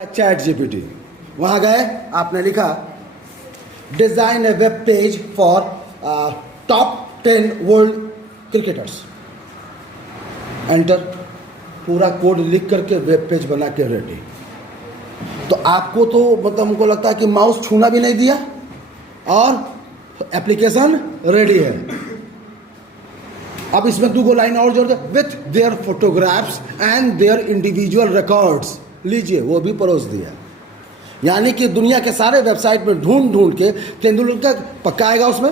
Chat GPT वहां गए, आपने लिखा design A web page for top 10 world cricketers, enter, पूरा कोड लिख करके वेब पेज बना के रेडी। तो आपको तो मतलब हमको लगता है कि माउस छूना भी नहीं दिया और एप्लीकेशन रेडी है। अब इसमें 2 लाइन और जोड़ दे, with their photographs and their individual records, लीजिए वो भी परोस दिया। यानी कि दुनिया के सारे वेबसाइट में ढूंढ ढूंढ के तेंदुलकर पक्का आएगा उसमें,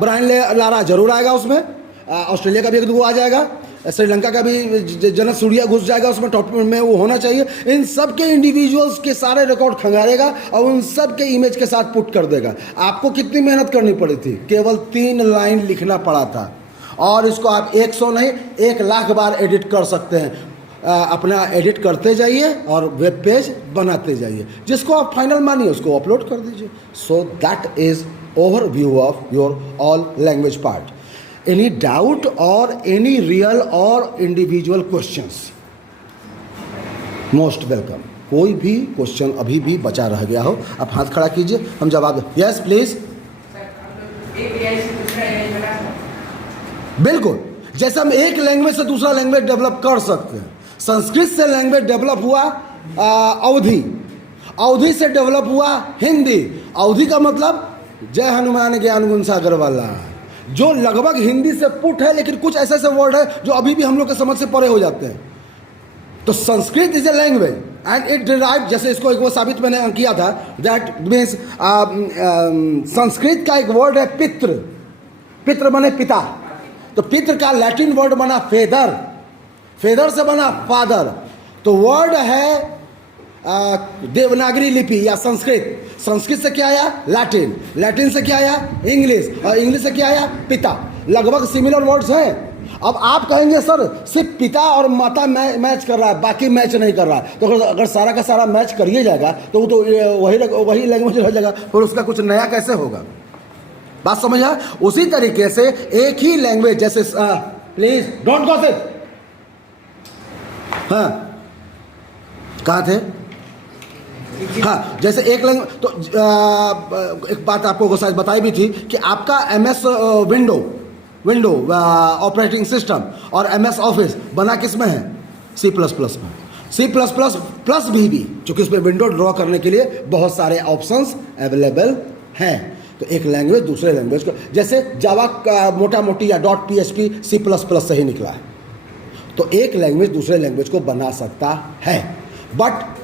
ब्रायन लारा जरूर आएगा उसमें, ऑस्ट्रेलिया का भी 1-2 आ जाएगा, श्रीलंका का भी जनक सूर्या घुस जाएगा उसमें, टॉप में वो होना चाहिए। इन सब के इंडिविजुअल्स के सारे रिकॉर्ड खंगालेगा और उन सब के इमेज के साथ पुट कर देगा। आपको कितनी मेहनत करनी पड़ी थी? केवल 3 लाइन लिखना पड़ा था और इसको आप 100 नहीं 1,00,000 बार एडिट कर सकते हैं। अपना एडिट करते जाइए और वेब पेज बनाते जाइए, जिसको आप फाइनल मानिए उसको अपलोड कर दीजिए। So that is overview of your all language part. Any doubt और एनी रियल और इंडिविजुअल क्वेश्चंस, मोस्ट वेलकम। कोई भी क्वेश्चन अभी भी बचा रह गया हो, आप हाथ खड़ा कीजिए, हम जवाब। Yes please. बिल्कुल, जैसे हम एक लैंग्वेज से दूसरा लैंग्वेज डेवलप कर सकते हैं। संस्कृत से लैंग्वेज डेवलप हुआ अवधी, अवधी से डेवलप हुआ हिंदी। अवधी का मतलब जय हनुमान ज्ञान गुण सागर वाला, जो लगभग हिंदी से पुट है, लेकिन कुछ ऐसे ऐसे वर्ड है जो अभी भी हम लोग के समझ से परे हो जाते हैं। तो Sanskrit is a language and it derive, जैसे इसको एक वो साबित मैंने किया था, दैट मीन्स संस्कृत का एक वर्ड है पितृ, पितृ माने पिता। तो पितृ का लैटिन वर्ड बना फेदर, फेदर से बना फादर। तो वर्ड है देवनागरी लिपि या संस्कृत, संस्कृत से क्या आया? लैटिन, लैटिन से क्या आया? इंग्लिश, और इंग्लिश से क्या आया? पिता। लगभग सिमिलर वर्ड्स हैं। अब आप कहेंगे सर सिर्फ पिता और माता मैच कर रहा है, बाकी मैच नहीं कर रहा है। तो अगर सारा का सारा मैच करिए जाएगा तो वो तो वही लैंग्वेज रह जाएगा, फिर उसका कुछ नया कैसे होगा? बात समझ आया? उसी तरीके से एक ही लैंग्वेज, जैसे प्लीज डोंट गॉसिप। हाँ, कहाँ थे? हाँ, जैसे एक लैंग्वेज, तो एक बात आपको शायद बताई भी थी कि आपका MS विंडो ऑपरेटिंग सिस्टम और MS ऑफिस बना किस में है? C++ में। C++ भी चूंकि उसमें विंडो ड्रॉ करने के लिए बहुत सारे ऑप्शंस अवेलेबल हैं। तो एक लैंग्वेज दूसरे लैंग्वेज को, जैसे जावा का मोटा मोटी या .php C++ से ही निकला है। तो एक लैंग्वेज दूसरे लैंग्वेज को बना सकता है, बट